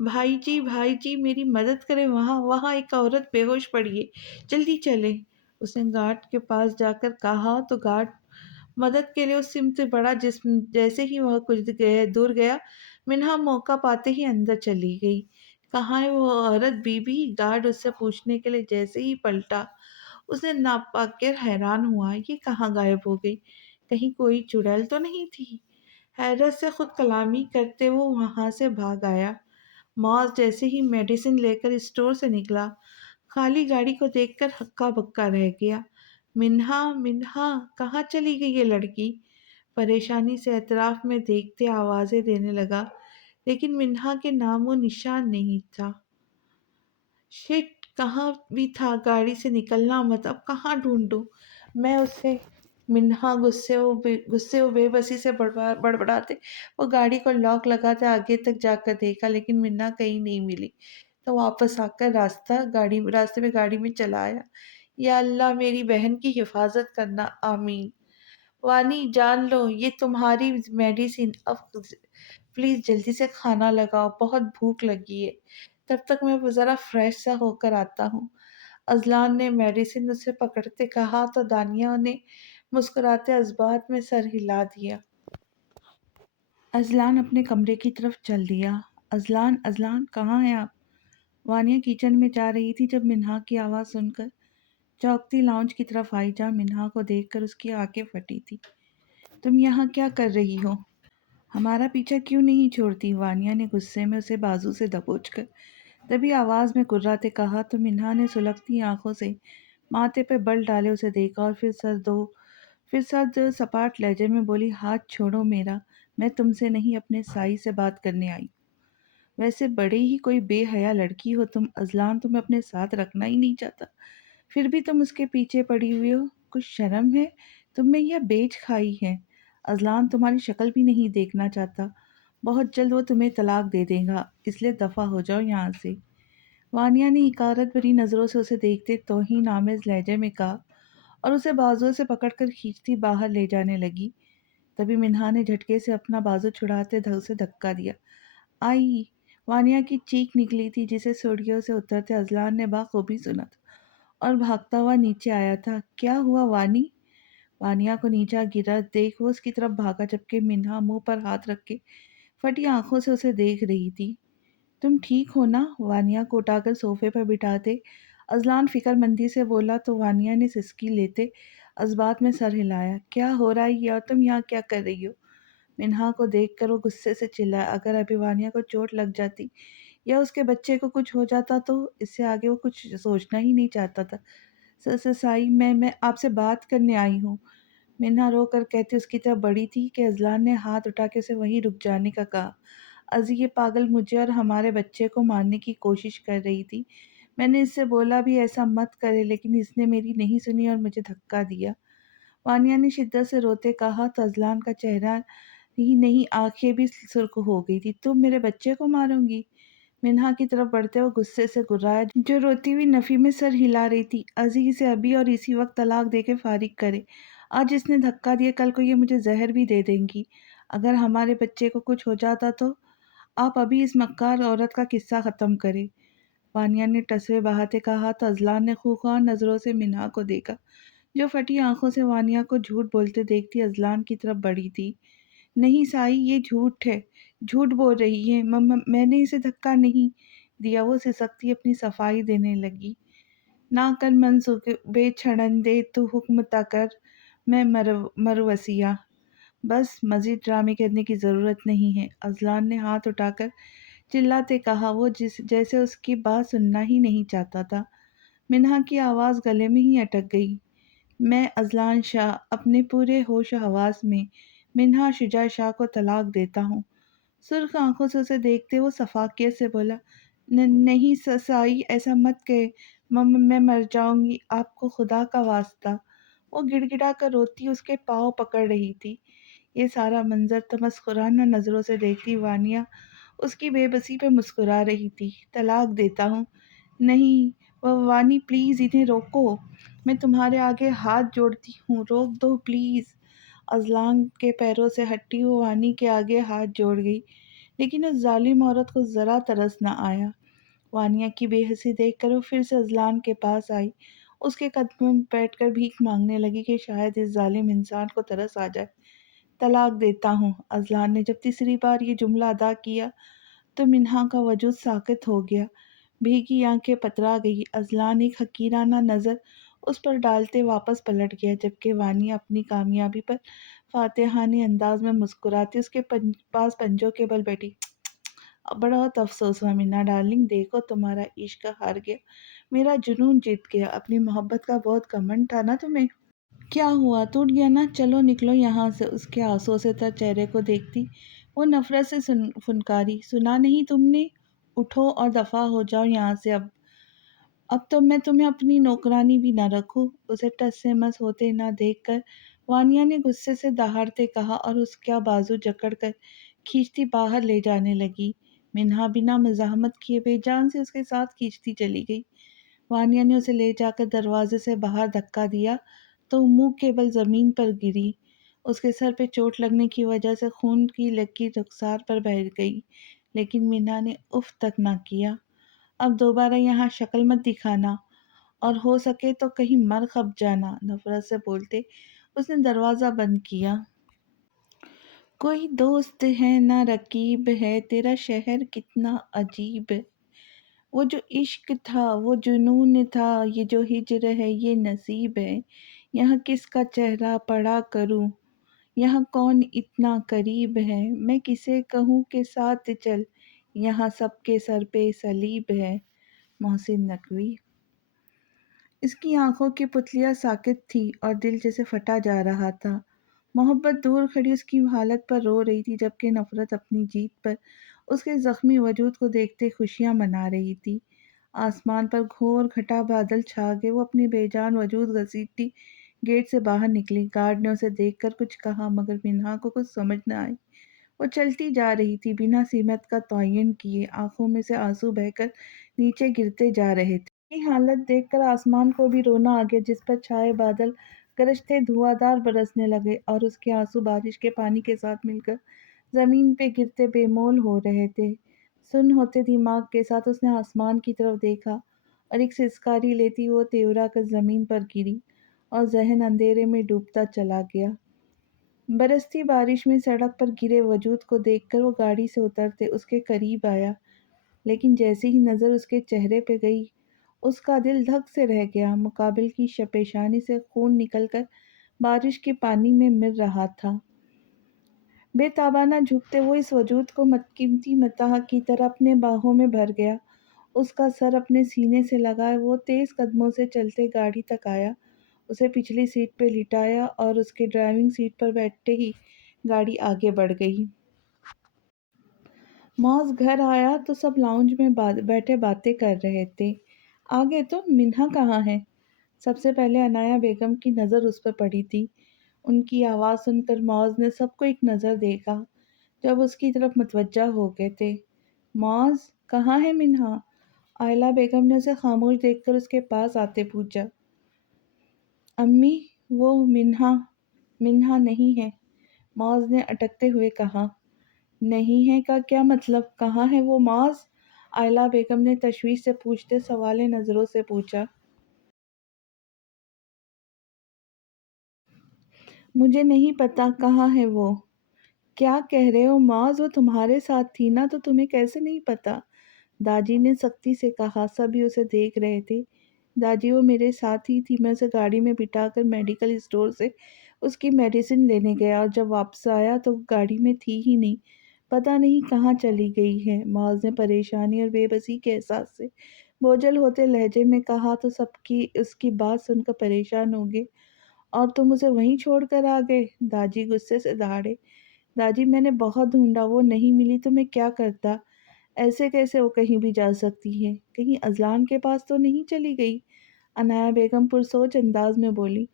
بھائی جی میری مدد کریں، وہاں وہاں ایک عورت بے ہوش پڑی ہے، جلدی چلیں۔ اس نے گارڈ کے پاس جا کر کہا تو گارڈ مدد کے لیے اس سمت سے بڑا، جیسے ہی وہ کچھ دور گیا، منہا موقع پاتے ہی اندر چلی گئی۔ کہاں ہے وہ عورت بی بی؟ گارڈ اس سے پوچھنے کے لیے جیسے ہی پلٹا، اس نے ناپ پاک کر حیران ہوا، یہ کہاں غائب ہو گئی؟ کہیں کوئی چڑیل تو نہیں تھی؟ حیرت سے خود کلامی کرتے وہ وہاں سے بھاگ آیا۔ معاذ جیسے ہی میڈیسن لے کر اسٹور سے نکلا، خالی گاڑی کو دیکھ کر ہکا بکا رہ گیا۔ منہا منہا کہاں چلی گئی یہ لڑکی؟ پریشانی سے اطراف میں دیکھتے آوازیں دینے لگا، لیکن منہا کے نام و نشان نہیں تھا۔ شٹ، کہاں بھی تھا؟ گاڑی سے نکلنا مت، اب کہاں ڈھونڈوں میں اسے؟ منہا غصے و بے بسی سے بڑبڑاتے وہ گاڑی کو لاک لگاتے آگے تک جا کر دیکھا، لیکن منہا کہیں نہیں ملی، تو واپس آ کر راستے میں گاڑی میں چلا آیا۔ یا اللہ، میری بہن کی حفاظت کرنا، آمین۔ وانی جان لو، یہ تمہاری میڈیسن، اب پلیز جلدی سے کھانا لگاؤ، بہت بھوک لگی ہے، تب تک میں ذرا فریش سا ہو کر آتا ہوں۔ ازلان نے میڈیسن اسے پکڑتے کہا تو دانیہ نے مسکراتے اثبات میں سر ہلا دیا۔ ازلان اپنے کمرے کی طرف چل دیا۔ ازلان ازلان کہاں ہیں آپ؟ وانیہ کچن میں جا رہی تھی جب منہا کی آواز سن کر چوکتی لاؤنج کی طرف آئی، جہاں منہا کو دیکھ کر اس کی آنکھیں پھٹی تھی۔ تم یہاں کیا کر رہی ہو؟ ہمارا پیچھا کیوں نہیں چھوڑتی؟ وانیہ نے غصے میں اسے بازو سے دبوچ کر تبھی آواز میں کرراتے کہا تو منہا نے سلگتی آنکھوں سے ماتھے پہ بل ڈالے اسے دیکھا اور پھر سرد سپاٹ لہجے میں بولی، ہاتھ چھوڑو میرا، میں تم سے نہیں اپنے سائی سے بات کرنے آئی۔ ویسے بڑے ہی کوئی بے حیا لڑکی ہو تم ازلان، تمہیں اپنے ساتھ رکھنا ہی نہیں چاہتا، پھر بھی تم اس کے پیچھے پڑی ہوئی ہو، کچھ شرم ہے تم میں یا بیچ کھائی ہے؟ ازلان تمہاری شکل بھی نہیں دیکھنا چاہتا، بہت جلد وہ تمہیں طلاق دے دے گا، اس لیے دفع ہو جاؤ یہاں سے۔ وانیہ نے حقارت بھری نظروں سے اسے دیکھتے توہین آمیز لہجے میں کہا اور اسے بازو سے پکڑ کر کھینچتی باہر لے جانے لگی۔ تبھی منہا نے جھٹکے سے اپنا بازو چھڑاتے اسے دھکا دیا۔ آئی! وانیہ کی چیخ نکلی تھی جسے سیڑھیوں سے اترتے ازلان نے بخوبی سنا تھا اور بھاگتا ہوا نیچے آیا تھا۔ کیا ہوا وانی؟ وانیہ کو نیچا گرا دیکھ وہ اس کی طرف بھاگا، جبکہ منہا منہ پر ہاتھ رکھ کے پھٹی آنکھوں سے اسے دیکھ رہی تھی۔ تم ٹھیک ہو نا؟ وانیہ کو اٹھا کر صوفے پر بٹھاتے ازلان فکر مندی سے بولا تو وانیہ نے سسکی لیتے اثبات میں سر ہلایا۔ کیا ہو رہا ہے یہ، اور تم یہاں کیا کر رہی ہو؟ منہا کو دیکھ کر وہ غصے سے چلایا۔ اگر ابھی وانیہ کو چوٹ لگ جاتی یا اس کے بچے کو کچھ ہو جاتا تو اس سے آگے وہ کچھ سوچنا ہی نہیں چاہتا تھا۔ سائی، میں آپ سے بات کرنے آئی ہوں، منہا رو کر کہتے اس کی طرف بڑھی تھی کہ ازلان نے ہاتھ اٹھا کے اسے وہیں رک جانے کا کہا۔ ازی، یہ پاگل مجھے اور ہمارے بچے کو مارنے کی کوشش کر رہی تھی، میں نے اس سے بولا بھی ایسا مت کرے، لیکن اس نے میری نہیں سنی اور مجھے دھکا دیا۔ وانیہ نے شدت سے روتے کہا تو ازلان کا چہرہ ہی نہیں آنکھیں بھی سرخ ہو گئی تھی۔ تم میرے بچے کو مارو گی؟ منہا کی طرف بڑھتے وہ غصے سے گرایا جو روتی ہوئی نفی میں سر ہلا رہی تھی۔ ازی، اسے ابھی اور اسی وقت طلاق دے کے فارغ کرے، آج اس نے دھکا دیا، کل کو یہ مجھے زہر بھی دے دیں گی، اگر ہمارے بچے کو کچھ ہو جاتا تو؟ آپ ابھی اس مکار عورت کا قصہ ختم کریں۔ وانیہ نے ٹسوے بہاتے کہا تو ازلان نے خوخوار نظروں سے منہا کو دیکھا جو پھٹی آنکھوں سے وانیہ کو جھوٹ بولتے دیکھتی ازلان کی طرف بڑھی تھی۔ نہیں سائی، یہ جھوٹ ہے، جھوٹ بول رہی ہے، میں نے اسے دھکا نہیں دیا، وہ سسکتی اپنی صفائی دینے لگی۔ نہ کر منصوبے چھڑندے تو حکم تا کر، میں مروسیہ، بس مزید ڈرامے کرنے کی ضرورت نہیں ہے، ازلان نے ہاتھ اٹھا کر چلاتے کہا، وہ جیسے اس کی بات سننا ہی نہیں چاہتا تھا۔ منہا کی آواز گلے میں ہی اٹک گئی۔ میں ازلان شاہ اپنے پورے ہوش و حواس میں منہا شجاع شاہ کو طلاق دیتا ہوں۔ سرخ آنکھوں سے اسے دیکھتے وہ شفقت سے بولا، نہیں سائی، ایسا مت کہے، میں مر جاؤں گی، آپ کو خدا کا واسطہ۔ وہ گڑ گڑا کر روتی اس کے پاؤں پکڑ رہی تھی۔ یہ سارا منظر تمسخرانہ نظروں سے دیکھتی وانیہ اس کی بے بسی پہ مسکرا رہی تھی۔ طلاق دیتا ہوں؟ نہیں وانی، پلیز انہیں روکو، میں تمہارے آگے ہاتھ جوڑتی ہوں، روک دو پلیز۔ ازلان کے پیروں سے ہٹی وہ وانی کے آگے ہاتھ جوڑ گئی لیکن اس ظالم عورت کو ذرا ترس نہ آیا۔ وانیہ کی بے حسی دیکھ کر وہ پھر سے ازلان کے پاس آئی، اس کے قدموں میں بیٹھ کر بھیک مانگنے لگی کہ شاید اس ظالم انسان کو ترس آ جائے۔ طلاق دیتا ہوں۔ ازلان نے جب تیسری بار یہ جملہ ادا کیا تو منہا کا وجود ساکت ہو گیا، بھیگی آنکھیں پترا گئی۔ ازلان ایک حقیرانہ نظر اس پر ڈالتے واپس پلٹ گیا، جبکہ وانیہ اپنی کامیابی پر فاتحانہ انداز میں مسکراتی اس کے پاس پنجوں کے بل بیٹھی۔ بہت افسوس ہوا منا ڈارلنگ، دیکھو تمہارا عشق ہار گیا، میرا جنون جیت گیا۔ اپنی محبت کا بہت گھمنڈ تھا نا تمہیں؟ کیا ہوا، ٹوٹ گیا نا؟ چلو نکلو یہاں سے۔ اس کے آنسوؤں سے تر چہرے کو دیکھتی وہ نفرت سے فنکاری، سنا نہیں تم نے؟ اٹھو اور دفع ہو جاؤ یہاں سے۔ اب تو میں تمہیں اپنی نوکرانی بھی نہ رکھوں۔ اسے ٹس سے مس ہوتے نہ دیکھ کر وانیہ نے غصے سے دہاڑتے کہا اور اس کا بازو جکڑ کر کھینچتی باہر لے جانے لگی۔ منہا بنا مزاحمت کیے بے جان سے اس کے ساتھ کھینچتی چلی گئی۔ وانیہ نے اسے لے جا کر دروازے سے باہر دھکا دیا تو منہ کے بل زمین پر گری۔ اس کے سر پہ چوٹ لگنے کی وجہ سے خون کی لکیر رخسار پر بہہ گئی، لیکن منہا نے اف تک نہ کیا۔ اب دوبارہ یہاں شکل مت دکھانا، اور ہو سکے تو کہیں مر کھپ جانا۔ نفرت سے بولتے اس نے دروازہ بند کیا۔ کوئی دوست ہے نہ رقیب ہے، تیرا شہر کتنا عجیب ہے۔ وہ جو عشق تھا وہ جنون تھا، یہ جو ہجر ہے یہ نصیب ہے۔ یہاں کس کا چہرہ پڑا کروں، یہاں کون اتنا قریب ہے۔ میں کسے کہوں کہ ساتھ چل، یہاں سب کے سر پہ صلیب ہے۔ محسن نقوی۔ اس کی آنکھوں کی پتلیاں ساکت تھی اور دل جیسے پھٹا جا رہا تھا۔ محبت دور کھڑی اس کی حالت پر رو رہی تھی، جبکہ نفرت اپنی جیت پر اس کے زخمی وجود کو دیکھتے خوشیاں منا رہی تھی۔ آسمان پر گھور گھٹا بادل چھا گئے، وہ اپنی بے جان وجود گھسیٹتی گیٹ سے باہر نکلی۔ گارڈ نے اسے دیکھ کر کچھ کہا مگر منہا کو کچھ سمجھ نہ آئی۔ وہ چلتی جا رہی تھی بنا سمت کا تعین کیے، آنکھوں میں سے آنسو بہہ کر نیچے گرتے جا رہے تھے۔ یہ حالت دیکھ کر آسمان کو بھی رونا آ گیا، جس پر چھائے بادل گرجتے دھواں دھار برسنے لگے اور اس کے آنسو بارش کے پانی کے ساتھ مل کر زمین پہ گرتے بے مول ہو رہے تھے۔ سن ہوتے دماغ کے ساتھ اس نے آسمان کی طرف دیکھا اور ایک سسکاری لیتی وہ تیورا کر زمین پر گری اور ذہن اندھیرے میں ڈوبتا چلا گیا۔ برستی بارش میں سڑک پر گرے وجود کو دیکھ کر وہ گاڑی سے اترتے اس کے قریب آیا، لیکن جیسے ہی نظر اس کے چہرے پہ گئی اس کا دل دھک سے رہ گیا۔ مقابل کی پیشانی سے خون نکل کر بارش کے پانی میں مل رہا تھا۔ بے تابانہ جھکتے وہ اس وجود کو قیمتی متاع کی طرح اپنے باہوں میں بھر گیا، اس کا سر اپنے سینے سے لگائے وہ تیز قدموں سے چلتے گاڑی تک آیا، اسے پچھلی سیٹ پہ لٹایا اور اس کے ڈرائیونگ سیٹ پر بیٹھتے ہی گاڑی آگے بڑھ گئی۔ معاذ گھر آیا تو سب لاؤنج میں بیٹھے باتیں کر رہے تھے۔ آگے تو منہا کہاں ہے؟ سب سے پہلے عنایہ بیگم کی نظر اس پر پڑی تھی۔ ان کی آواز سن کر معاذ نے سب کو ایک نظر دیکھا، جب اس کی طرف متوجہ ہو گئے تھے۔ معاذ، کہاں ہے منہا؟ آئلہ بیگم نے اسے خاموش دیکھ کر اس کے پاس آتے پوچھا۔ امی، وہ منہا نہیں ہے، معاذ نے اٹکتے ہوئے کہا۔ نہیں ہے کا کیا مطلب؟ کہاں ہے وہ معاذ؟ آئلہ بیگم نے تشویش سے پوچھتے سوالے نظروں سے پوچھا۔ مجھے نہیں پتا کہاں ہے وہ۔ کیا کہہ رہے ہو معاذ؟ وہ تمہارے ساتھ تھی نا، تو تمہیں کیسے نہیں پتا؟ داجی نے سختی سے کہا۔ سبھی اسے دیکھ رہے تھے۔ داجی، وہ میرے ساتھ ہی تھی، میں اسے گاڑی میں بٹھا کر میڈیکل اسٹور سے اس کی میڈیسن لینے گیا اور جب واپس آیا تو گاڑی میں تھی ہی نہیں، پتہ نہیں کہاں چلی گئی ہے۔ معاذ نے پریشانی اور بے بسی کے احساس سے بوجھل ہوتے لہجے میں کہا تو سب کی اس کی بات سن کر پریشان ہو گئے۔ اور تم اسے وہیں چھوڑ کر آ گئے؟ داجی غصے سے دہاڑے۔ داجی، میں نے بہت ڈھونڈا، وہ نہیں ملی تو میں کیا کرتا؟ ایسے کیسے وہ کہیں بھی جا سکتی ہے؟ کہیں ازلان کے پاس تو نہیں چلی گئی؟ عنایہ بیگم پرسوچ انداز میں بولی۔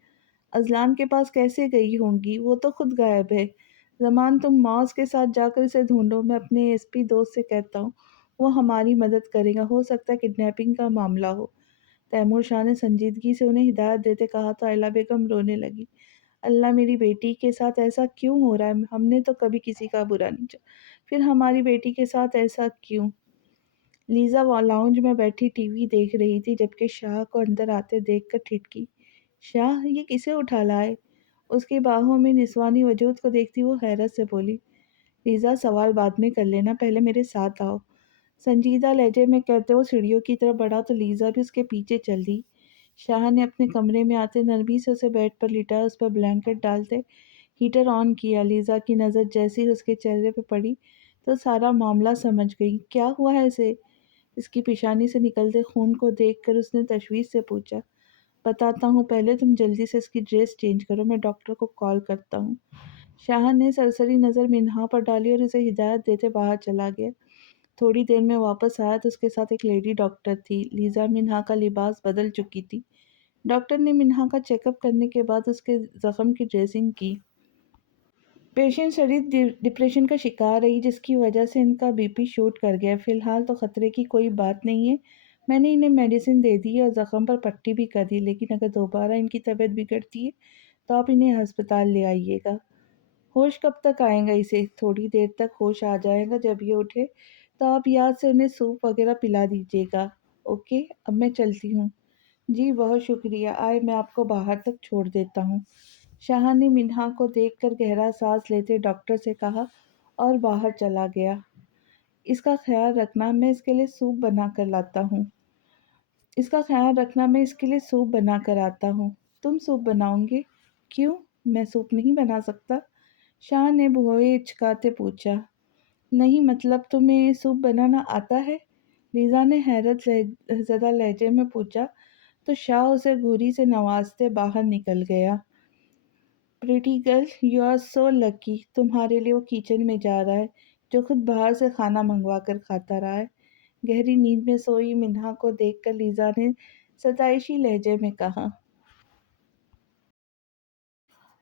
ازلان کے پاس کیسے گئی ہوں گی؟ وہ تو خود غائب ہے۔ زمان، تم معاذ کے ساتھ جا کر اسے ڈھونڈو، میں اپنے ایس پی دوست سے کہتا ہوں، وہ ہماری مدد کرے گا، ہو سکتا ہے کڈنیپنگ کا معاملہ ہو۔ تیمور شاہ نے سنجیدگی سے انہیں ہدایت دیتے کہا تو آئلہ بیگم رونے لگی۔ اللہ، میری بیٹی کے ساتھ ایسا کیوں ہو رہا ہے؟ ہم نے تو کبھی کسی کا برا نہیں چاہا۔ پھر ہماری بیٹی کے ساتھ ایسا کیوں؟ لیزا لاؤنج میں بیٹھی ٹی وی دیکھ رہی تھی جبکہ شاہ کو اندر آتے دیکھ کر ٹھٹکی۔ شاہ، یہ کسے اٹھا لائے؟ اس کی باہوں میں نسوانی وجود کو دیکھتی وہ حیرت سے بولی۔ لیزا، سوال بعد میں کر لینا، پہلے میرے ساتھ آؤ، سنجیدہ لہجے میں کہتے وہ سیڑھیوں کی طرف بڑھا تو لیزا بھی اس کے پیچھے چل دی۔ شاہ نے اپنے کمرے میں آتے نرمی سے اسے بیڈ پر لٹا، اس پر بلینکٹ ڈالتے ہیٹر آن کیا۔ لیزا کی نظر جیسے ہی اس کے چہرے پہ پڑی تو سارا معاملہ سمجھ گئی۔ کیا ہوا ہے اسے؟ اس کی پیشانی سے نکلتے خون کو دیکھ کر اس نے تشویش سے پوچھا۔ بتاتا ہوں، پہلے تم جلدی سے اس کی ڈریس چینج کرو، میں ڈاکٹر کو کال کرتا ہوں۔ شاہ نے سرسری نظر منہا پر ڈالی اور اسے ہدایت دیتے باہر چلا گیا۔ تھوڑی دیر میں واپس آیا تو اس کے ساتھ ایک لیڈی ڈاکٹر تھی۔ لیزا منہا کا لباس بدل چکی تھی۔ ڈاکٹر نے منہا کا چیک اپ کرنے کے بعد اس کے زخم کی ڈریسنگ کی۔ پیشنٹ شدید ڈپریشن کا شکار رہی جس کی وجہ سے ان کا بی پی شوٹ کر گیا۔ فی الحال تو خطرے کی کوئی بات نہیں ہے، میں نے انہیں میڈیسن دے دی ہے اور زخم پر پٹی بھی کر دی، لیکن اگر دوبارہ ان کی طبیعت بگڑتی ہے تو آپ انہیں ہسپتال لے آئیے گا۔ ہوش کب تک آئے گا اسے؟ تھوڑی دیر تک ہوش آ جائے گا، جب یہ اٹھے تو آپ یاد سے انہیں سوپ وغیرہ پلا دیجیے گا۔ اوکے، اب میں چلتی ہوں۔ جی بہت شکریہ، آئے میں آپ کو باہر تک چھوڑ دیتا ہوں۔ شاہ نے منہا کو دیکھ کر گہرا سانس لیتے ڈاکٹر سے کہا اور باہر چلا گیا۔ اس کا خیال رکھنا، میں اس کے لیے سوپ بنا کر لاتا ہوں۔ اس کا خیال رکھنا، میں اس کے لیے سوپ بنا کر آتا ہوں۔ تم سوپ بناؤں گے؟ کیوں؟ میں سوپ نہیں بنا سکتا؟ شاہ نے بھوئے چکاتے پوچھا۔ نہیں، مطلب تمہیں سوپ بنانا آتا ہے؟ لیزا نے حیرت زدہ لہجے میں پوچھا تو شاہ اسے گھوری سے نوازتے باہر نکل گیا۔ Pretty girl, you are so lucky, تمہارے لیے وہ کچن میں جا رہا ہے جو خود باہر سے کھانا منگوا کر کھاتا رہا ہے۔ گہری نیند میں سوئی منہا کو دیکھ کر لیزا نے ستائشی لہجے میں کہا۔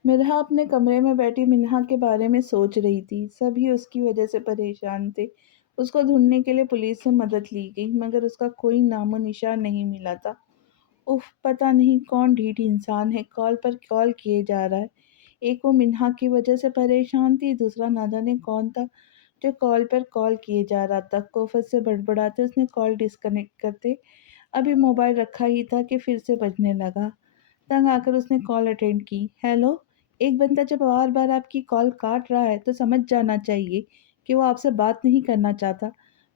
مرحا اپنے کمرے میں بیٹھی منہا کے بارے میں سوچ رہی تھی۔ سبھی اس کی وجہ سے پریشان تھے۔ اس کو ڈھونڈنے کے لیے پولیس سے مدد لی گئی مگر اس کا کوئی نام و نشان نہیں ملا تھا۔ اف، پتہ نہیں کون ڈھیٹ انسان ہے، کال پر کال کیے جا رہا ہے۔ ایک وہ منہا کی وجہ سے پریشان تھی، دوسرا نہ جانے کون تھا جو کال پر کال کیے جا رہا تھا۔ کوفت سے بڑبڑاتے اس نے کال ڈسکنیکٹ کرتے ابھی موبائل رکھا ہی تھا کہ پھر سے بجنے لگا۔ تنگ آ کر اس نے کال اٹینڈ کی۔ ہیلو، ایک بندہ جب بار بار آپ کی کال کاٹ رہا ہے تو سمجھ جانا چاہیے کہ وہ آپ سے بات نہیں کرنا چاہتا،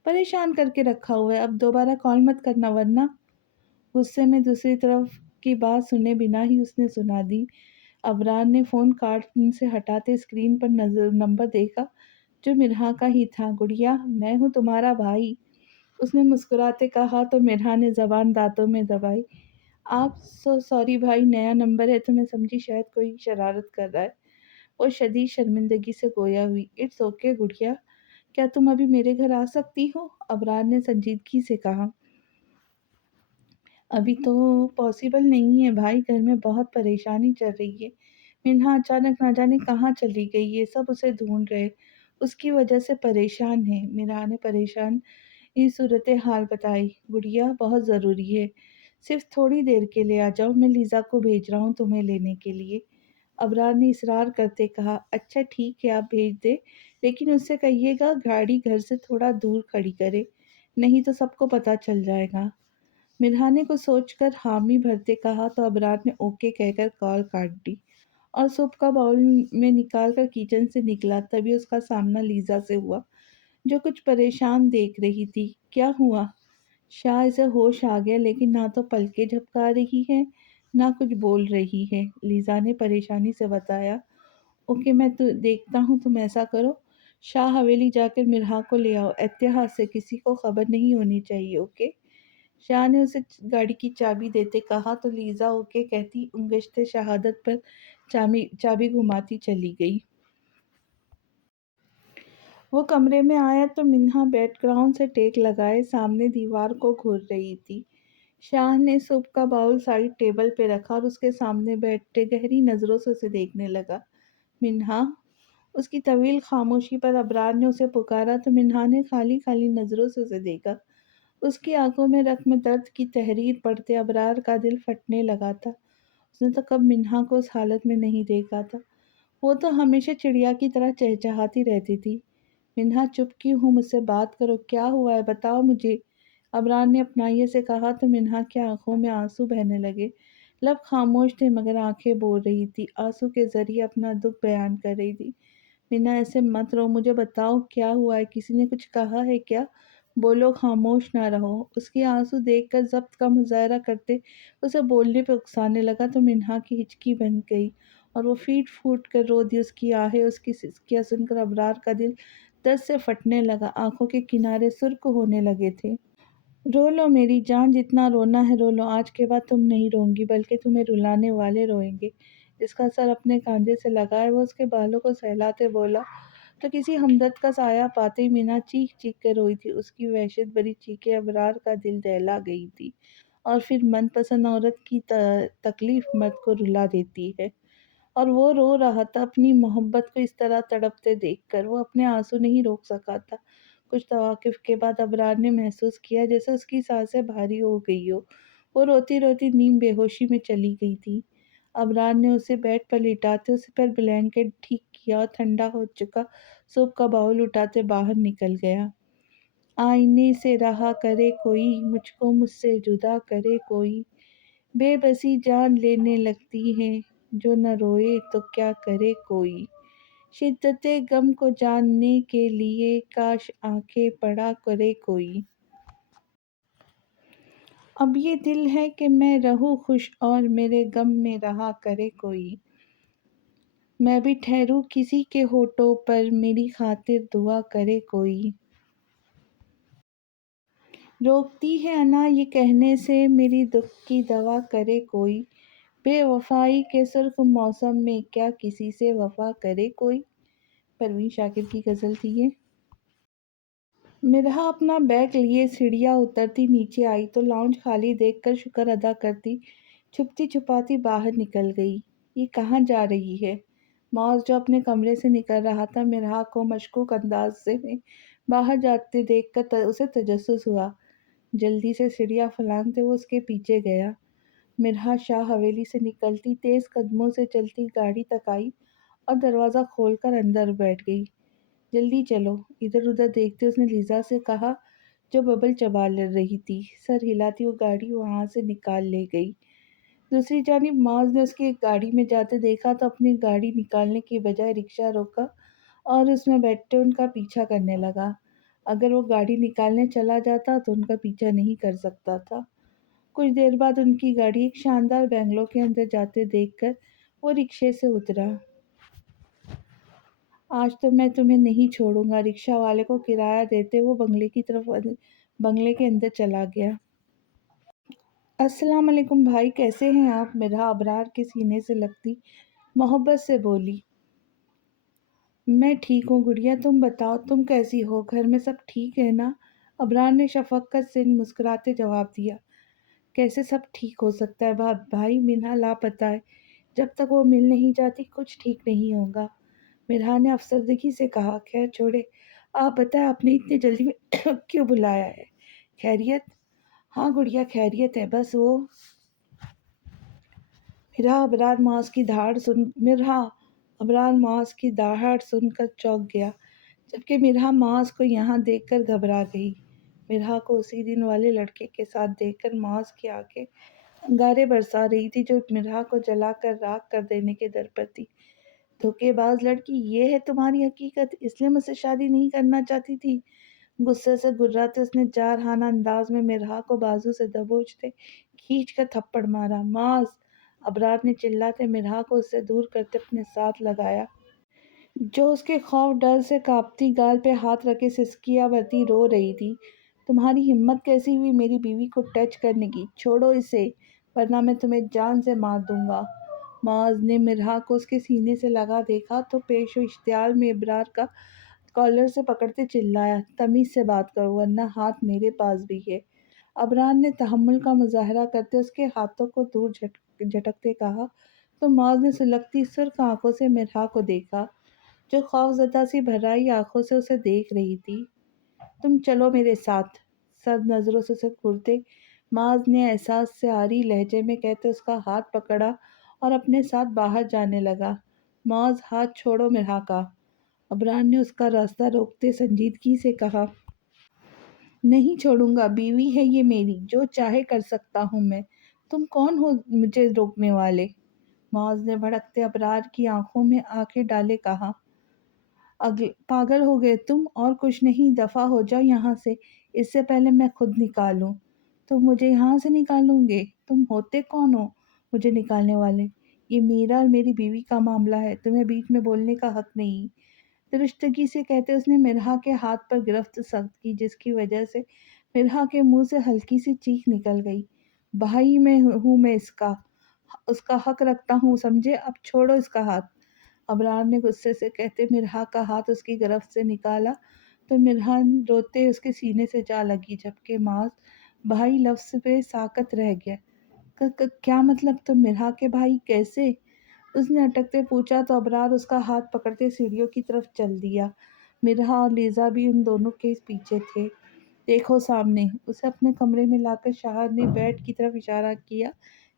پریشان کر کے رکھا ہوا ہے، اب دوبارہ کال مت کرنا ورنہ۔ غصے میں دوسری طرف کی بات سنے بنا ہی اس نے سنا دی۔ ابرار نے فون کارڈ سے ہٹاتے اسکرین پر نمبر دیکھا جو مرحا کا ہی تھا۔ گڑیا، میں ہوں تمہارا بھائی، اس نے مسکراتے کہا تو مرحا نے زبان دانتوں میں دبائی۔ آپ سو سوری بھائی، نیا نمبر ہے تو میں سمجھی شاید کوئی شرارت کر رہا ہے۔ وہ شدید شرمندگی سے گویا ہوئی۔ اٹس اوکے گڑیا، کیا تم ابھی میرے گھر آ سکتی ہو؟ ابرار نے سنجیدگی سے کہا۔ ابھی تو پاسبل نہیں ہے بھائی، گھر میں بہت پریشانی چل رہی ہے۔ منہا اچانک نہ جانے کہاں چلی گئی، یہ سب اسے ڈھونڈ رہے، اس کی وجہ سے پریشان ہے۔ مرحا نے پریشان یہ صورتحال بتائی۔ گڑیا، بہت ضروری ہے، صرف تھوڑی دیر کے لیے آ جاؤ، میں لیزا کو بھیج رہا ہوں تمہیں لینے کے لیے۔ ابرار نے اصرار کرتے کہا۔ اچھا ٹھیک ہے، آپ بھیج دیں، لیکن اس سے کہیے گا گاڑی گھر سے تھوڑا دور کھڑی کرے، نہیں تو سب کو پتہ چل جائے گا۔ مرحا نے کو سوچ کر حامی بھرتے کہا تو ابرار نے اوکے کہہ کر کال کاٹ دی اور سوپ کا باؤل میں نکال کر کچن سے نکلا۔ تبھی اس کا سامنا لیزا سے ہوا جو کچھ پریشان دیکھ رہی تھی۔ کیا ہوا؟ شاہ، اسے ہوش آ گیا لیکن نہ تو پلکیں جھپکا رہی ہے نہ کچھ بول رہی ہے، لیزا نے پریشانی سے بتایا۔ اوکے، میں تو دیکھتا ہوں، تم ایسا کرو، شاہ حویلی جا کر مرحا کو لے آؤ، احتیاط سے، کسی کو خبر نہیں ہونی چاہیے، اوکے؟ شاہ نے اسے گاڑی کی چابی دیتے کہا تو لیزا اوکے کہتی انگشت شہادت پر چابی گھماتی چلی گئی۔ وہ کمرے میں آیا تو منہا بیک گراؤنڈ سے ٹیک لگائے سامنے دیوار کو گھور رہی تھی۔ شاہ نے سوپ کا باؤل سائڈ ٹیبل پہ رکھا اور اس کے سامنے بیٹھے گہری نظروں سے اسے دیکھنے لگا۔ منہا، اس کی طویل خاموشی پر ابرار نے اسے پکارا تو منہا نے خالی خالی نظروں سے اسے دیکھا۔ اس کی آنکھوں میں رقم درد کی تحریر پڑھتے ابرار کا دل پھٹنے لگا تھا۔ اس نے تو کب منہا کو اس حالت میں نہیں دیکھا تھا۔ وہ تو ہمیشہ چڑیا کی طرح چہچہاتی رہتی تھی۔ منہا چپ کیوں ہوں؟ مجھ سے بات کرو، کیا ہوا ہے بتاؤ مجھے۔ ابرار نے اپنائیے سے کہا تو منہا کی آنکھوں میں آنسو بہنے لگے۔ لب خاموش تھے مگر آنکھیں بول رہی تھی، آنسو کے ذریعے اپنا دکھ بیان کر رہی تھی۔ منہا ایسے مت رو، مجھے بتاؤ کیا ہوا ہے، کسی نے کچھ کہا ہے کیا؟ بولو، خاموش نہ رہو۔ اس کے آنسو دیکھ کر ضبط کا مظاہرہ کرتے اسے بولنے پہ اکسانے لگا تو منہا کی ہچکی بند گئی اور وہ پھیٹ پھوٹ کر رو دی۔ اس کی آہیں، اس کی سسکیاں سن کر ابرار کا دل درد سے پھٹنے لگا، آنکھوں کے کنارے سرخ ہونے لگے تھے۔ رو لو میری جان، جتنا رونا ہے رو لو، آج کے بعد تم نہیں روں گی بلکہ تمہیں رلانے والے روئیں گے۔ جس کا سر اپنے کاندھے سے لگائے وہ اس کے بالوں کو سہلاتے بولا تو کسی ہمدرد کا سایہ پاتے ہی مینا چیخ چیخ کر روئی تھی۔ اس کی وحشت بھری چیخیں ابرار کا دل دہلا گئی تھی، اور پھر من پسند عورت کی تکلیف مرد کو رلا دیتی ہے، اور وہ رو رہا تھا اپنی محبت کو اس طرح تڑپتے دیکھ کر۔ وہ اپنے آنسو نہیں روک سکا تھا۔ کچھ توقف کے بعد ابرار نے محسوس کیا جیسے اس کی سانسیں بھاری ہو گئی ہو، وہ روتی روتی نیم بے ہوشی میں چلی گئی تھی۔ ابرار نے اسے بیڈ پر لٹاتے اس پر بلینکٹ ٹھیک کیا اور ٹھنڈا ہو چکا سوپ کا باؤل اٹھاتے باہر نکل گیا۔ آئینے سے رہا کرے کوئی، مجھ کو مجھ سے جدا کرے کوئی، بے بسی جان لینے لگتی ہے، جو نہ روئے تو کیا کرے کوئی، شدت غم کو جاننے کے لیے کاش آنکھیں پڑا کرے کوئی۔ اب یہ دل ہے کہ میں رہوں خوش اور میرے غم میں رہا کرے کوئی، میں بھی ٹھہروں کسی کے ہونٹوں پر، میری خاطر دعا کرے کوئی۔ روکتی ہے انا یہ کہنے سے، میری دکھ کی دوا کرے کوئی، بے وفائی کے سرخ موسم میں کیا کسی سے وفا کرے کوئی۔ پروین شاکر کی غزل تھی یہ۔ مرحا اپنا بیگ لیے سیڑھیاں اترتی نیچے آئی تو لاؤنج خالی دیکھ کر شکر ادا کرتی چھپتی چھپاتی باہر نکل گئی۔ یہ کہاں جا رہی ہے؟ معاذ جو اپنے کمرے سے نکل رہا تھا مرحا کو مشکوک انداز میں باہر جاتے دیکھ کر اسے تجسس ہوا۔ جلدی سے سیڑھیاں پھلانگتے وہ اس کے پیچھے گیا۔ مرحا شاہ حویلی سے نکلتی تیز قدموں سے چلتی گاڑی تک آئی اور دروازہ کھول کر اندر بیٹھ گئی۔ جلدی چلو، ادھر ادھر دیکھتے اس نے لیزا سے کہا جو ببل چبا رہی تھی۔ سر ہلاتی وہ گاڑی وہاں سے نکال لے گئی۔ دوسری جانب معاذ نے اس کی گاڑی میں جاتے دیکھا تو اپنی گاڑی نکالنے کی بجائے رکشہ روکا اور اس میں بیٹھے ان کا پیچھا کرنے لگا۔ اگر وہ گاڑی نکالنے چلا جاتا تو ان کا پیچھا نہیں کر سکتا تھا۔ کچھ دیر بعد ان کی گاڑی ایک شاندار بنگلو کے اندر جاتے دیکھ کر وہ رکشے سے اترا۔ آج تو میں تمہیں نہیں چھوڑوں گا، رکشہ والے کو کرایہ دیتے وہ بنگلے کے اندر چلا گیا۔ السلام علیکم بھائی، کیسے ہیں آپ؟ مرحا ابرار کے سینے سے لگتی محبت سے بولی۔ میں ٹھیک ہوں گڑیا، تم بتاؤ تم کیسی ہو؟ گھر میں سب ٹھیک ہے نا؟ ابرار نے شفقت سے مسکراتے جواب دیا۔ کیسے سب ٹھیک ہو سکتا ہے بھائی؟ منہا لاپتہ ہے، جب تک وہ مل نہیں جاتی کچھ ٹھیک نہیں ہوگا، مرحا نے افسردگی سے کہا۔ خیر چھوڑے، آپ بتائیں آپ نے اتنی جلدی میں کیوں بلایا ہے؟ خیریت؟ ہاں گڑیا خیریت ہے، بس وہ مرحا ابرار معاذ کی داہڑ سن کر چونک گیا، جبکہ مرحا معاذ کو یہاں دیکھ کر گھبرا گئی۔ مرحا کو اسی دن والے لڑکے کے ساتھ دیکھ کر معاذ کی آنکھیں انگارے برسا رہی تھی جو مرحا کو جلا کر راکھ کر دینے کے در پر تھی۔ دھوکے باز لڑکی، یہ ہے تمہاری حقیقت؟ اس لیے مجھ سے شادی نہیں کرنا چاہتی تھی؟ غصے سے گراتے اس نے جارحانہ انداز میں مرحا کو بازو سے دبوچتے کھینچ کر تھپڑ مارا۔ معاذ! ابرار نے چلاتے مرحا کو اس سے دور کرتے اپنے ساتھ لگایا، جو اس کے خوف ڈر سے کانپتی گال پہ ہاتھ رکھے سسکیاں بھرتی رو رہی تھی۔ تمہاری ہمت کیسی ہوئی میری بیوی کو ٹچ کرنے کی؟ چھوڑو اسے ورنہ میں تمہیں جان سے مار دوں گا۔ معاذ نے مرحا کو اس کے سینے سے لگا دیکھا تو پیش و اشتعال میں ابرار کا کالر سے پکڑتے چلایا، تمیز سے بات کرو ورنہ ہاتھ میرے پاس بھی ہے۔ ابرار نے تحمل کا مظاہرہ کرتے اس کے ہاتھوں کو دور جھٹکتے کہا تو معاذ نے سلگتی سرخ آنکھوں سے مرحا کو دیکھا جو خوف زدہ سی بھرائی آنکھوں سے اسے دیکھ رہی تھی۔ تم چلو میرے ساتھ، سرد نظروں سے اسے گھورتے معاذ نے احساس سے عاری لہجے میں کہتے اس کا ہاتھ پکڑا اور اپنے ساتھ باہر جانے لگا۔ معاذ ہاتھ چھوڑو مرحا کا، ابرار نے اس کا راستہ روکتے سنجیدگی سے کہا، نہیں چھوڑوں گا، بیوی ہے یہ میری، جو چاہے کر سکتا ہوں میں، تم کون ہو مجھے روکنے والے؟ معاذ نے بھڑکتے ابرار کی آنکھوں میں آنکھیں ڈالے کہا، پاگل ہو گئے تم، اور کچھ نہیں، دفع ہو جاؤ یہاں سے، اس سے پہلے میں خود نکالوں۔ تم مجھے یہاں سے نکالوں گے؟ تم ہوتے کون ہو مجھے نکالنے والے؟ یہ میرا اور میری بیوی کا معاملہ ہے، تمہیں بیچ میں بولنے کا حق نہیں۔ درستگی سے کہتے اس نے مرحا کے ہاتھ پر گرفت سخت کی، جس کی وجہ سے مرحا کے منہ سے ہلکی سی چیخ نکل گئی۔ بھائی میں ہوں، میں اس کا حق رکھتا ہوں، سمجھے؟ اب چھوڑو اس کا ہاتھ۔ ابرار نے غصے سے کہتے مرحا کا ہاتھ اس کی گرفت سے نکالا تو مرحا روتے اس کے سینے سے جا لگی، جبکہ معاذ بھائی لفظ پہ ساکت رہ گیا۔ کیا مطلب؟ تم مرحا کے بھائی کیسے؟ اس نے اٹکتے پوچھا تو ابرار اس کا ہاتھ پکڑتے سیڑھیوں کی طرف چل دیا۔ مرحا اور لیزا بھی ان دونوں کے پیچھے تھے۔ دیکھو سامنے، اسے اپنے کمرے میں لا کر شاہد نے بیڈ کی طرف اشارہ کیا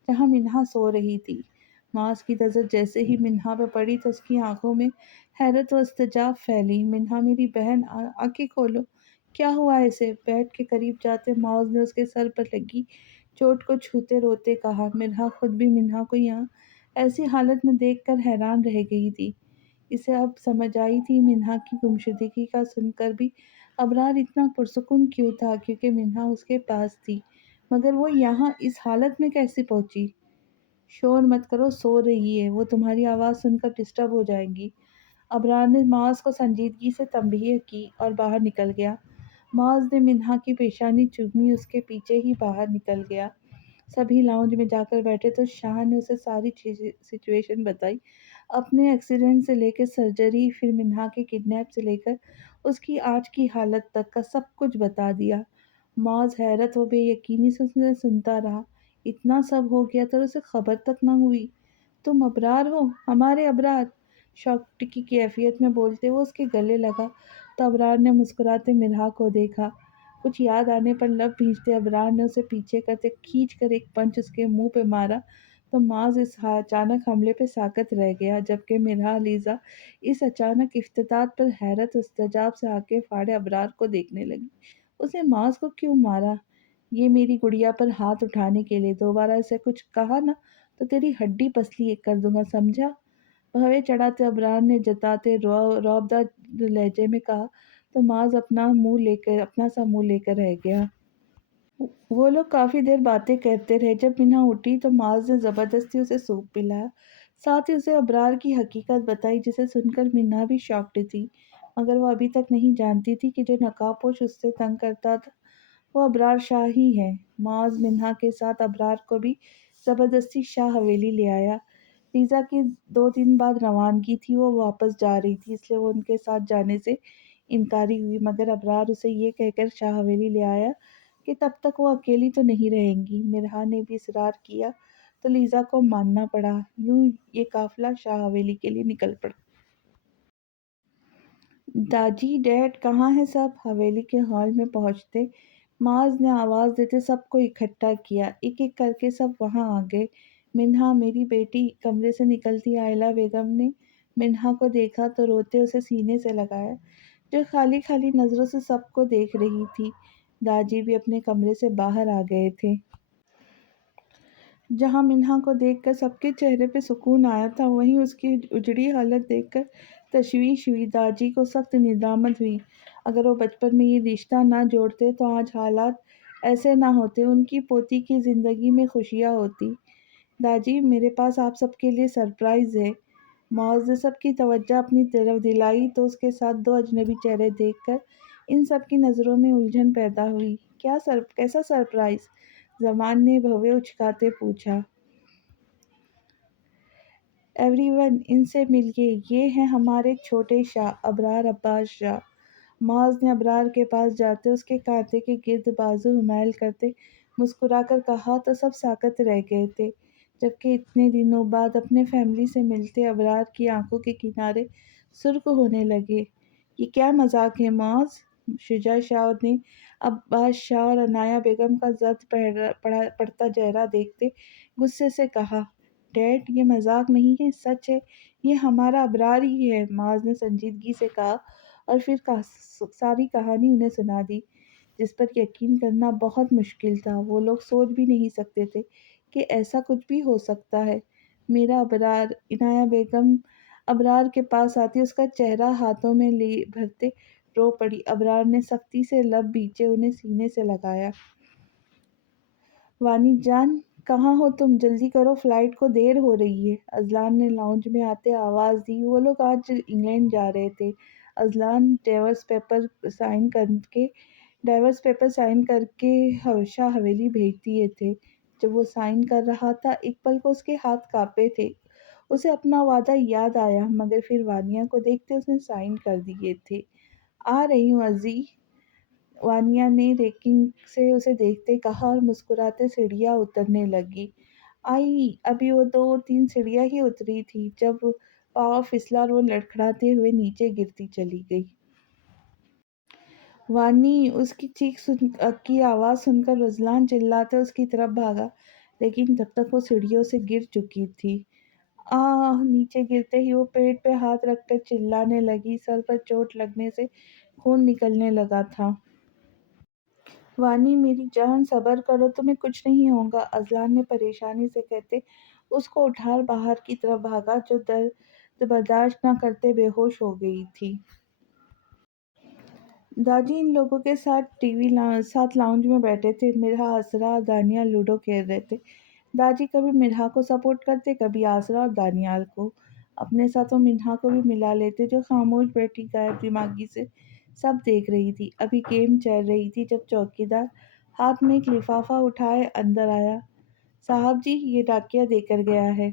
جہاں منہا سو رہی تھی۔ معاذ کی نظر جیسے ہی منہا پہ پڑی تو اس کی آنکھوں میں حیرت و استعجاب پھیلی۔ منہا میری بہن، آنکھیں کھولو، کیا ہوا اسے؟ بیڈ کے قریب جاتے معاذ نے اس کے سر پر لگی چوٹ کو چھوتے روتے کہا۔ مرحا خود بھی منہا کو یہاں ایسی حالت میں دیکھ کر حیران رہ گئی تھی۔ اسے اب سمجھ آئی تھی منہا کی گمشدگی کا سن کر بھی ابرار اتنا پرسکون کیوں تھا، کیونکہ منہا اس کے پاس تھی، مگر وہ یہاں اس حالت میں کیسے پہنچی؟ شور مت کرو، سو رہی ہے، وہ تمہاری آواز سن کر ڈسٹرب ہو جائیں گی۔ ابرار نے معاذ کو سنجیدگی سے تنبیہ کی اور باہر نکل گیا۔ معاذ نے منہا کی پیشانی چومی، اس کے پیچھے ہی باہر نکل گیا۔ سبھی لاؤنج میں جا کر بیٹھے تو شاہ نے اسے ساری سچویشن بتائی، اپنے ایکسیڈنٹ سے لے کر سرجری، پھر منہا کے کڈنیپ سے لے کر اس کی آج کی حالت تک کا سب کچھ بتا دیا۔ معاذ حیرت و بے یقینی سے اسے سنتا رہا۔ اتنا سب ہو گیا تو اسے خبر تک نہ ہوئی۔ تم ابرار ہو، ہمارے ابرار؟ شاک کی کیفیت میں بولتے ہوئے اس کے گلے لگا تو ابرار نے مسکراتے مرحا کو دیکھا۔ کچھ یاد آنے پر لب بھینچتے ابرار نے اسے پیچھے کرتے کھینچ کر ایک پنچ اس کے منہ پہ مارا تو معاذ اس اچانک حملے پہ ساکت رہ گیا، جبکہ مرحا لیزا اس اچانک افتتاح پر حیرت و استعجاب سے آنکھیں پھاڑے ابرار کو دیکھنے لگی۔ اس نے معاذ کو کیوں مارا؟ یہ میری گڑیا پر ہاتھ اٹھانے کے لیے، دوبارہ اسے کچھ کہا نا تو تیری ہڈی پسلی ایک کر دوں گا، سمجھا؟ بھوے چڑھاتے ابرار نے جتاتے رعبدار لہجے میں کہا تو معاذ اپنا سا منہ لے کر رہ گیا۔ وہ لوگ کافی دیر باتیں کرتے رہے۔ جب منہا اٹھی تو معاذ نے زبردستی اسے سوپ پلایا، ساتھ ہی اسے ابرار کی حقیقت بتائی، جسے سن کر منہا بھی شاکڈ تھی، مگر وہ ابھی تک نہیں جانتی تھی کہ جو نقاب پوش اس سے تنگ کرتا تھا وہ ابرار شاہ ہی ہے۔ معاذ منہا کے ساتھ ابرار کو بھی زبردستی شاہ حویلی لے آیا۔ لیزا کی 2 دن بعد روانگی تھی، وہ واپس جا رہی تھی، اس لیے وہ ان کے ساتھ جانے سے انکاری ہوئی، مگر ابرار اسے یہ کہہ کر شاہ حویلی لے آیا کہ تب تک وہ اکیلی تو نہیں رہیں گی۔ مرحا نے بھی اصرار کیا تو لیزا کو ماننا پڑا۔ یوں یہ قافلہ شاہ حویلی کے لیے نکل پڑا۔ داجی، ڈیڈ کہاں ہیں سب؟ حویلی کے ہال میں پہنچتے معاذ نے آواز دیتے سب کو اکٹھا کیا۔ ایک ایک کر کے سب وہاں آ گئے۔ منہا، میری بیٹی، کمرے سے نکلتی آئلہ بیگم نے منہا کو دیکھا تو روتے اسے سینے سے لگایا، جو خالی خالی نظروں سے سب کو دیکھ رہی تھی۔ داجی بھی اپنے کمرے سے باہر آ گئے تھے۔ جہاں منہا کو دیکھ کر سب کے چہرے پہ سکون آیا تھا، وہیں اس کی اجڑی حالت دیکھ کر تشویش ہوئی۔ داجی کو سخت ندامت ہوئی۔ اگر وہ بچپن میں یہ رشتہ نہ جوڑتے تو آج حالات ایسے نہ ہوتے، ان کی پوتی کی زندگی میں خوشیاں ہوتی۔ داجی، میرے پاس آپ سب کے لیے سرپرائز ہے۔ معاذ نے سب کی توجہ اپنی طرف دلائی تو اس کے ساتھ 2 اجنبی چہرے دیکھ کر ان سب کی نظروں میں الجھن پیدا ہوئی۔ کیسا سرپرائز؟ زمان نے بھوے اچکاتے پوچھا۔ ایوری ون، ان سے ملیے، یہ ہیں ہمارے چھوٹے شاہ، ابرار عباس شاہ۔ معاذ نے ابرار کے پاس جاتے اس کے کاندھے کے گرد بازو حمائل کرتے مسکرا کر کہا تو سب ساکت رہ گئے تھے، جبکہ اتنے دنوں بعد اپنے فیملی سے ملتے ابرار کی آنکھوں کے کنارے سرخ ہونے لگے۔ یہ کیا مذاق ہے معاذ؟ شجاع شاہ نے عباس شاہ اور عنایہ بیگم کا زرد پڑتا چہرہ دیکھتے غصے سے کہا۔ ڈیڈ یہ مذاق نہیں ہے، سچ ہے، یہ ہمارا ابرار ہی ہے، معاذ نے سنجیدگی سے کہا اور پھر ساری کہانی انہیں سنا دی، جس پر یقین کرنا بہت مشکل تھا۔ وہ لوگ سوچ بھی نہیں سکتے تھے کہ ایسا کچھ بھی ہو سکتا ہے۔ میرا ابرار، عنایہ بیگم ابرار کے پاس آتی اس کا چہرہ ہاتھوں میں لے بھرتے رو پڑی۔ ابرار نے سختی سے لب بیچے انہیں سینے سے لگایا۔ وانی جان، کہاں ہو تم؟ جلدی کرو، فلائٹ کو دیر ہو رہی ہے۔ اذلان نے لاؤنج میں آتے آواز دی۔ وہ لوگ آج انگلینڈ جا رہے تھے۔ اذلان ڈائیورس پیپر سائن کر کے شاہ حویلی بھیج دیے تھے۔ جب وہ سائن کر رہا تھا ایک پل کو اس کے ہاتھ کانپے تھے۔ اسے اپنا وعدہ یاد آیا، مگر پھر وانیہ کو دیکھتے اس نے سائن کر دیے تھے۔ آ رہی ہوں ازی، وانیہ نے ریکنگ سے اسے دیکھتے کہا اور مسکراتے سیڑھیاں اترنے لگی۔ آئی، ابھی وہ 2-3 سیڑھیاں ہی اتری تھی جب پاؤں پھسلا اور وہ لڑکھڑاتے ہوئے نیچے گرتی چلی گئی۔ وانی، اس کی چیخ کی آواز سن کر اذلان چلاتے اس کی طرف بھاگا، لیکن تب تک وہ سیڑھیوں سے گر چکی تھی۔ آہ! نیچے گرتے ہی وہ پیٹ پہ ہاتھ رکھ کر چلانے لگی، سر پر چوٹ لگنے سے خون نکلنے لگا تھا۔ وانی میری جان، صبر کرو، تمہیں کچھ نہیں ہوگا، اذلان نے پریشانی سے کہتے اس کو اٹھا باہر کی طرف بھاگا، جو درد برداشت نہ کرتے بے ہوش ہو گئی تھی۔ داجی ان لوگوں کے ساتھ لاؤنج میں بیٹھے تھے۔ مرحا، اسرا اور دانیال لوڈو کھیل رہے تھے۔ داجی کبھی مرحا کو سپورٹ کرتے، کبھی اسرا اور دانیال کو۔ اپنے ساتھ وہ منہا کو بھی ملا لیتے، جو خاموش بیٹھی غائب دماغی سے سب دیکھ رہی تھی۔ ابھی گیم چل رہی تھی جب چوکیدار ہاتھ میں ایک لفافہ اٹھائے اندر آیا۔ صاحب جی، یہ ڈاکیہ دے کر گیا ہے۔